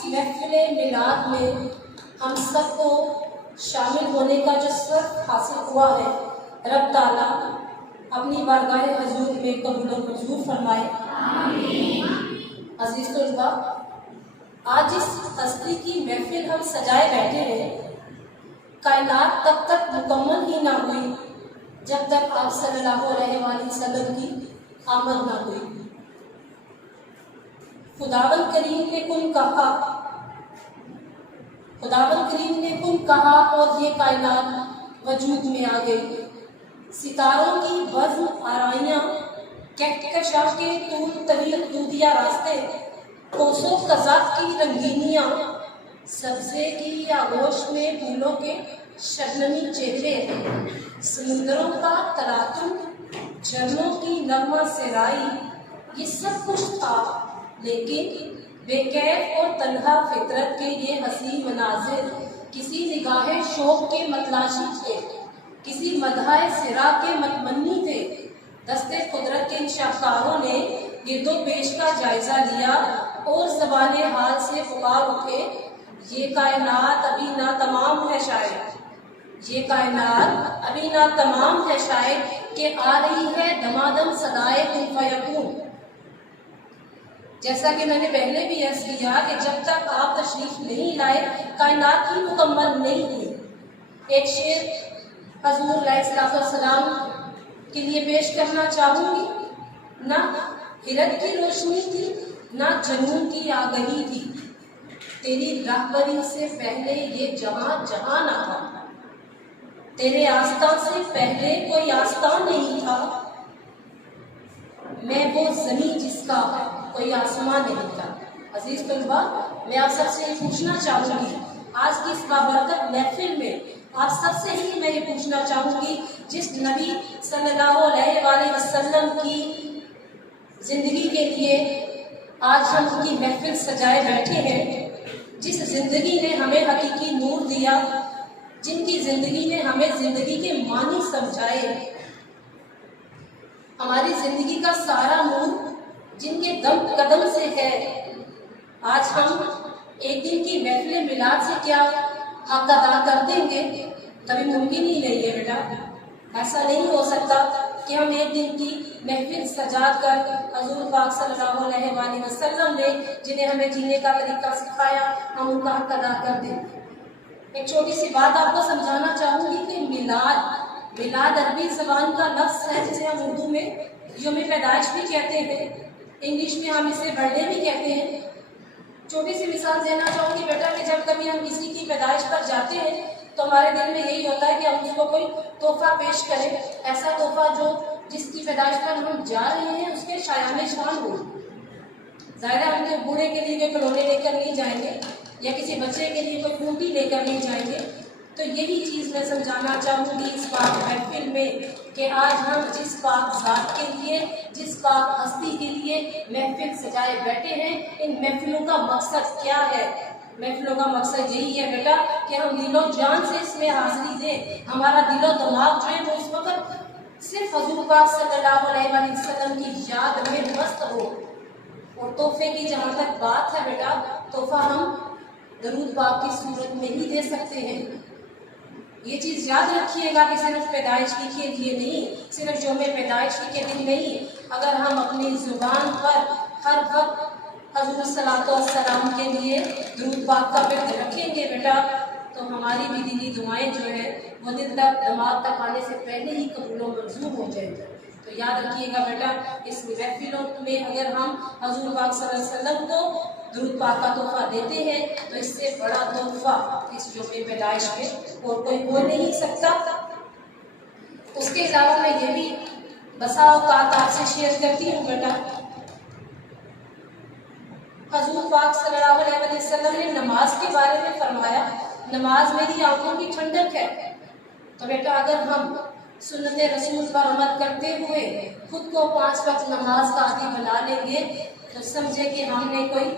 इस महफिल मिलाद में हम सबको शामिल होने का जो शर्फ हासिल हुआ है, रब ताला अपनी बारगाह हजूर में कबूल मंजूर फरमाए। अजीज तलबा, आज इस हस्ती की महफिल हम सजाए बैठे हैं, कायनात तब तक मुकम्मल ही ना हुई जब तक आप सल्लल्लाहु अलैहि वसल्लम की आमद ना हुई। खुदावंद करीम ने कुन कहा, खुदावंद करीम ने कुन कहा और ये कायनात वजूद में आ गई। सितारों की बज़्म आराइयाँ, कहकशां के तूल तवील दूधिया रास्ते, कोसों कज़ाक की रंगीनियाँ, सब्ज़े की आगोश में फूलों के शबनमी चेहरे, समुद्रों का तरातुम, झरनों की नगमा सेराई, ये सब कुछ था, लेकिन बेकैफ और तन्हा फितरत के ये हसी मनाजिर किसी निगाहे शौक के मतलाशी थे, किसी मदहाए सिरा के मतमन्नी थे। दस्ते कुदरत के इन शाहकारों ने गिरदो पेश का जायजा लिया और ज़बाने हाल से पुकार उठे, ये कायनात अभी ना तमाम है शायद, ये कायनात अभी ना तमाम है शायद, कि आ रही है दमादम सदाए कुन फयकून। जैसा कि मैंने पहले भी अर्ज किया कि जब तक आप तशरीफ नहीं लाए, कायनात ही मुकम्मल नहीं हुई। एक शेर हजूर अलैहिस्सलाम के लिए पेश करना चाहूँगी। ना हिरत की रोशनी थी, ना जनून की आगही थी, तेरी रहबरी से पहले ये जहां जहां ना था, तेरे आस्था से पहले कोई आस्था नहीं था, मैं वो ज़मीं जिसका कोई आसमान नहीं था। अजीज तलबा, मैं आप सबसे ये पूछना चाहूँगी, आज की इस बाबरकत महफिल में आप सबसे ही मैं ये पूछना चाहूँगी, जिस नबी सल्लल्लाहु अलैहि वसल्लम की ज़िंदगी के लिए आज हम उनकी महफिल सजाए बैठे हैं, जिस ज़िंदगी ने हमें हकीकी नूर दिया, जिनकी ज़िंदगी ने हमें ज़िंदगी के मानी समझाए, हमारी ज़िंदगी का सारा नूर जिनके दम कदम से है, आज हम एक दिन की महफिल मिलाद से क्या हक अदा कर देंगे? कभी मुमकिन ही नहीं है बेटा। ऐसा नहीं हो सकता कि हम एक दिन की महफिल सजा कर हजूर पाक सल्लल्लाहु अलैहि वसल्लम ने जिन्हें हमें जीने का तरीका सिखाया, हम उनका हक अदा कर दें। एक छोटी सी बात आपको समझाना चाहूँगी कि मिलाद अरबी ज़बान का लफ्ज़ है, जिसे हम उर्दू में यौम पैदाइश भी कहते हैं, इंग्लिश में हम इसे बर्थडे भी कहते हैं। छोटी सी मिसाल देना चाहूँगी बेटा कि जब कभी हम किसी की पैदाइश पर जाते हैं तो हमारे दिल में यही होता है कि हम उसको कोई तोहफा पेश करें, ऐसा तोहफा जो जिसकी पैदाइश पर हम जा रहे हैं उसके शायान शान हो। ज़ाहिर है हम तो बूढ़े के लिए कोई खिलौने लेकर नहीं जाएंगे या किसी बच्चे के लिए कोई फ्रूटी लेकर नहीं जाएंगे। तो यही चीज़ मैं समझाना चाहूँगी इस पाक महफिल में कि आज हम जिस पाक ज़ात के लिए, जिस पाक हस्ती के लिए महफिल सजाए बैठे हैं, इन महफिलों का मकसद क्या है? महफिलों का मकसद यही है बेटा कि हम दिलो जान से इसमें हाजिरी दें, हमारा दिलो दिमाग जो है वो इस वक्त सिर्फ हजूर पाक सल्लल्लाहु अलैहि वसल्लम की याद में मस्त हो। और तोहफे की जहाँ तक बात है बेटा, तोहफा हम दरूद पाक की सूरत में ही दे सकते हैं। ये चीज़ याद रखिएगा कि सिर्फ पैदाइश के लिए नहीं, सिर्फ यौम पैदाइश के दिन नहीं, अगर हम अपनी ज़ुबान पर हर वक्त हज़रत सल्लल्लाहु अलैहि वसल्लम के लिए दरूद पाक का विर्द रखेंगे बेटा, तो हमारी भी दिली दुआएं जो है वो दिल तक दिमाग तक आने से पहले ही कबूल मंजूर हो जाएंगे। तो याद रखिएगा बेटा, इस महफिलों में अगर हम हज़रत पाक सल्लल्लाहु अलैहि वसल्लम को दरूद पाक का तोहफा देते हैं तो इससे बड़ा तोहफा इस यौम पैदाइश में और कोई हो नहीं सकता। उसके अलावा मैं ये भी बसा औकात आपसे शेयर करती हूँ बेटा, हजूर पाक सल्लल्लाहु अलैहि वसल्लम ने नमाज के बारे में फरमाया, नमाज मेरी आंखों की ठंडक है। तो बेटा अगर हम सुन्नत रसूल पर अमल करते हुए खुद को 5 वक्त नमाज का आदी बना लेंगे तो समझे कि हमने कोई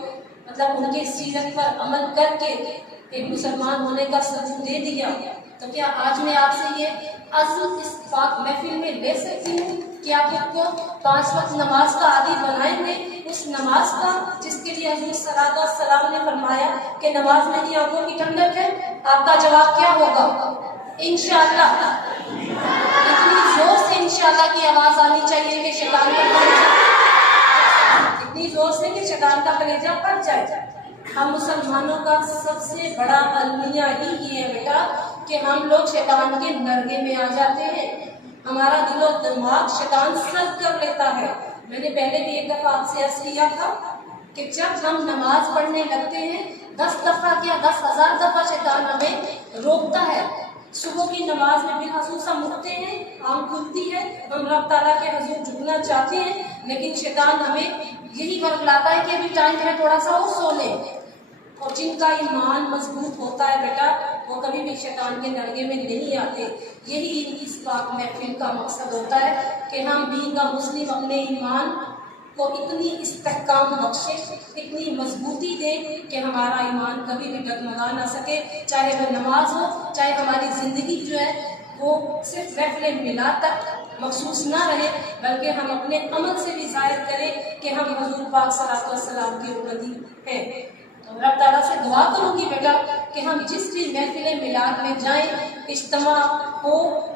उनके सीरत पर अमल करके एक मुसलमान होने का सबूत दे दिया। तो क्या आज मैं आपसे ये अज़्ल इस पाक महफिल में ले सकती हूँ कि आप खुद को 5 वक्त नमाज का आदी बनाएंगे, उस नमाज का जिसके लिए हज़रत सल्लल्लाहु अलैहि वसल्लम ने फरमाया कि नमाज मेरी आंखों की ठंडक है, आपका जवाब क्या होगा? इंशाअल्लाह। इतनी जोर से इंशाअल्लाह की आवाज आनी चाहिए कि शैतान का कलेजा, इतनी जोर से कि शैतान का कलेजा फट जाए। हम मुसलमानों का सबसे बड़ा अलमिया ही ये है बेटा कि हम लोग शैतान के नरगे में आ जाते हैं। हमारा दिलो दिमाग शैतान सब कर लेता है। मैंने पहले भी एक दफा आपसे अर्ज किया था कि जब हम नमाज पढ़ने लगते हैं 10 दफा क्या 10,000 दफा शैतान हमें रोकता है। सुबह की नमाज में बिलखसूस हम उठते हैं, आंख खुलती है, हम रब ताला के हजूर झुकना चाहते हैं, लेकिन शैतान हमें यही वर्गलाता है कि अभी टाइम है, थोड़ा सा और सो ले। और जिनका ईमान मजबूत होता है बेटा, वो कभी भी शैतान के नरगे में नहीं आते। यही इस पाक महफिल का मकसद होता है कि हम बीइंग अ मुस्लिम अपने ईमान को इतनी इस्तेहकाम बख्शे, इतनी मजबूती दे कि हमारा ईमान कभी भी डगमगा ना सके, चाहे वो नमाज हो, चाहे हमारी ज़िंदगी जो है वो सिर्फ महफिल मिलाद तक मखसूस ना रहे, बल्कि हम अपने अमल से भी जाहिर करें कि हम हजूर पाक सल्लल्लाहु अलैहि वसल्लम की उम्मती हैं। तो रब ताला से दुआ करूँगी बेटा कि हम जिस भी महफिल मिलाद में जाएं, इज्तिमा हो,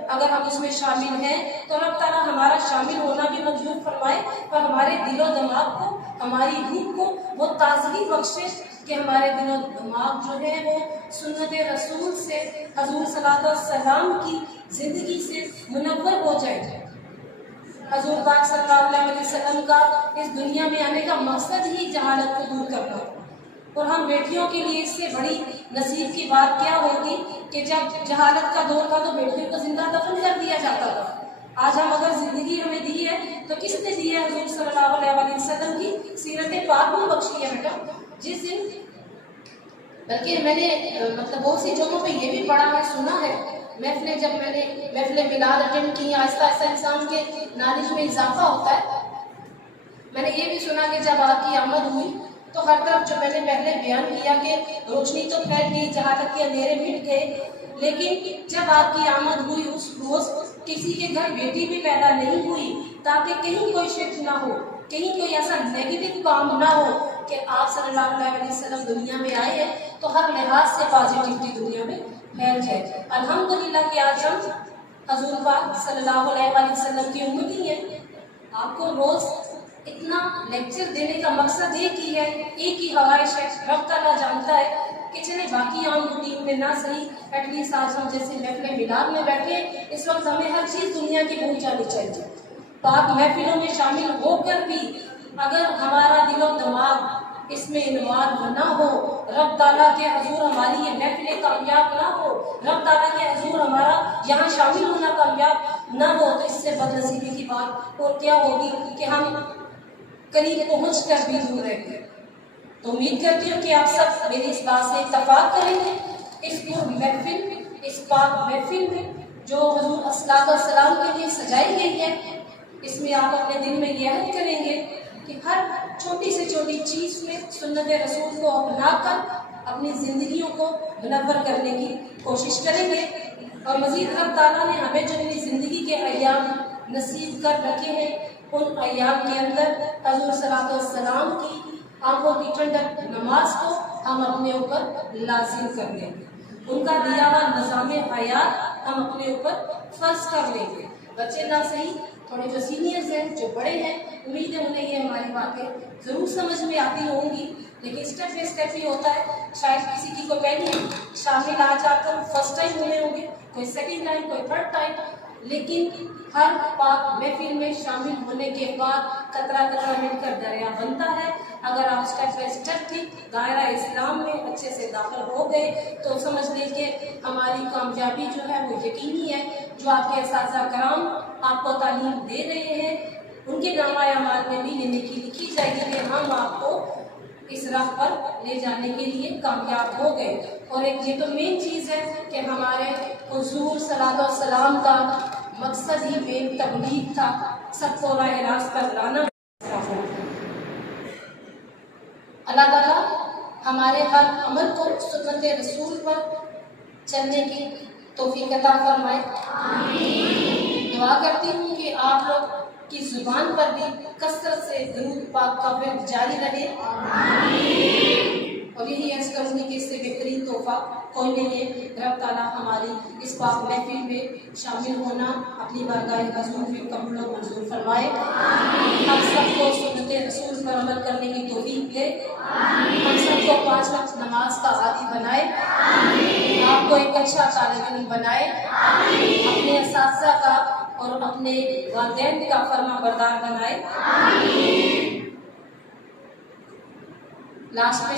अगर हम उसमें शामिल हैं तो रब ताला हमारा शामिल होना भी मंजूर फरमाए और हमारे दिलो दिमाग को, हमारी रूह को वो ताजगी बख्शे कि हमारे दिलो दिमाग जो है वो सुन्नत रसूल से, हजूर सल्लल्लाहु अलैहि वसल्लम की ज़िंदगी से मुनव्वर हो जाए। हजूर पाक सल्लल्लाहु अलैहि वसल्लम का इस दुनिया में आने का मकसद ही जहालत को दूर करना, और हम बेटियों के लिए इससे बड़ी नसीब की बात क्या होगी कि जब जहालत का दौर था तो बेटियों को जिंदा दफन कर दिया जाता था। आज हम अगर जिंदगी हमें दी है तो किसने दी है? हजूर सल्लल्लाहु अलैहि वसल्लम की सीरत पाक में बख्शी है बेटा। जिस दिन, बल्कि मैंने मतलब बहुत सी जगहों पे ये भी पढ़ा है, सुना है, महफिल जब मैंने महफिल मिलाद अटेंड की, आहिस्ता आहिस्ता इंसान के नॉलेज में इजाफा होता है। मैंने ये भी सुना कि जब आपकी आमद हुई तो हर तरफ, जो मैंने पहले बयान किया कि रोशनी तो फैल गई, जहाँ तक कि अंधेरे मिट गए, लेकिन जब आपकी आमद हुई उस रोज किसी के घर बेटी भी पैदा नहीं हुई, ताकि कहीं कोई शिफ्ट ना हो, कहीं कोई ऐसा नेगेटिव काम ना हो कि आप सल्लल्लाहु अलैहि वसल्लम दुनिया में आए हैं तो हर लिहाज से पॉजिटिविटी दुनिया में फैल जाए। अल्हम्दुलिल्लाह कि आज हम हजूर पाक सल्लल्लाहु अलैहि वसल्लम की उम्मती हैं। आपको रोज इतना लेक्चर देने का मकसद एक ही है, एक ही ख्वाहिश है, रब ताला जानता है कि चले बाकी आम रूटीन में ना सही, एटलीस्ट आज हम जैसे महफिल मिलाद में बैठे, इस वक्त हमें हर चीज़ दुनिया की भूल जानी चाहिए। पाक महफिलों में शामिल होकर भी अगर हमारा दिलो दिमाग इसमें इन्वॉल्व ना हो, रब ताला के हजूर हमारी ये महफिलें कामयाब ना हो, रब ताला के हजूर हमारा यहाँ शामिल होना कामयाब ना हो, तो इससे बदनसीबी की बात और क्या होगी कि हम करीब पहुँच कर भी दूर रह गए। तो उम्मीद करती हूँ कि आप सब मेरी इस बात से इत्तफाक करेंगे। इस महफिल, इस पाक महफिल में जो हजूर अस्सलातु वस्सलाम के लिए सजाई गई है, इसमें आप अपने दिल में यह अहद करेंगे कि हर छोटी से छोटी चीज़ में सुन्नत रसूल को अपनाकर अपनी ज़िंदगियों को मुनव्वर करने की कोशिश करेंगे। और मज़ीद रब ताला ने हमें जो अपनी ज़िंदगी के अय्याम नसीब कर रखे हैं, उन अय्याम के अंदर हजूर सल्लल्लाहु अलैहि वसल्लम की आंखों की ठंडक नमाज को हम अपने ऊपर लाजिम कर लेंगे, उनका दिया हुआ निज़ाम हयात हम अपने ऊपर फर्ज कर लेंगे। बच्चे ना सही, थोड़े जो सीनियर्स हैं, जो बड़े हैं, उम्मीद है उन्हें ये हमारी बातें ज़रूर समझ में आती होंगी, लेकिन स्टेप बाई स्टेप ही होता है। शायद किसी की को पहले शामिल आ जाकर फर्स्ट टाइम हुए होंगे, कोई सेकेंड टाइम, कोई थर्ड टाइम, लेकिन हर पाक महफिल में शामिल होने के बाद कतरा कतरा मिलकर दरिया बनता है। अगर आप स्टेप बाई स्टेप थी दायरा इस्लाम में अच्छे से दाखिल हो गए तो समझ लें कि हमारी कामयाबी जो है वो यकीनी है। जो आपके असातिज़ा कराम आपको तालीम दे रहे हैं, उनके नामा अमाल में भी ये नेकी लिखी जाएगी कि हम आपको इस राह पर ले जाने के लिए कामयाब हो गए। और एक ये तो मेन चीज़ है कि हमारे हुजूर सल्लल्लाहु अलैहि वसल्लम का मकसद ही मेन तबलीग था, सबको राह रास्त पर लाना। अल्लाह ताला हमारे हर अमल को सुन्नत रसूल पर चलने की तौफीक अता फरमाए। दुआ करती हूँ कि आप लोग कि जुबान पर भी कसरत से दुरूद पाक का विर्द जारी रहे। और यही अर्ज करूंगी कि इससे बेहतरीन तोहफा कोई नहीं है। रब ताला हमारी इस पाक महफिल में शामिल होना अपनी बारगाह हुज़ूर में कबूल और मंजूर फरमाए। हम सबको सुन्नते रसूल पर अमल करने की तौफीक दे। हम सबको 5 वक्त नमाज का आदी बनाए। आपको एक अच्छा तालिब इल्म बनाए। अपने असातिज़ा का और अपने वालिदैन का फरमा बरदार बनाए। लास्ट में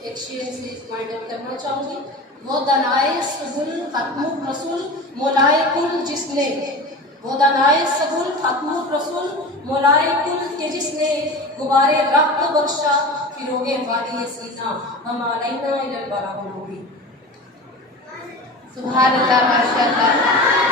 एक शेर से वाइंड करना चाहूँगी। वो दनाए सगुल खत्मुर रसूल मौलाए कुल जिसने, वो दनाए सगुल खत्मुर रसूल मौलाए कुल के जिसने गुबारे राह को बख्शा फिरोगे वाली सीना हम अलैना इलल बराह। सुभान अल्लाह, माशाअल्लाह।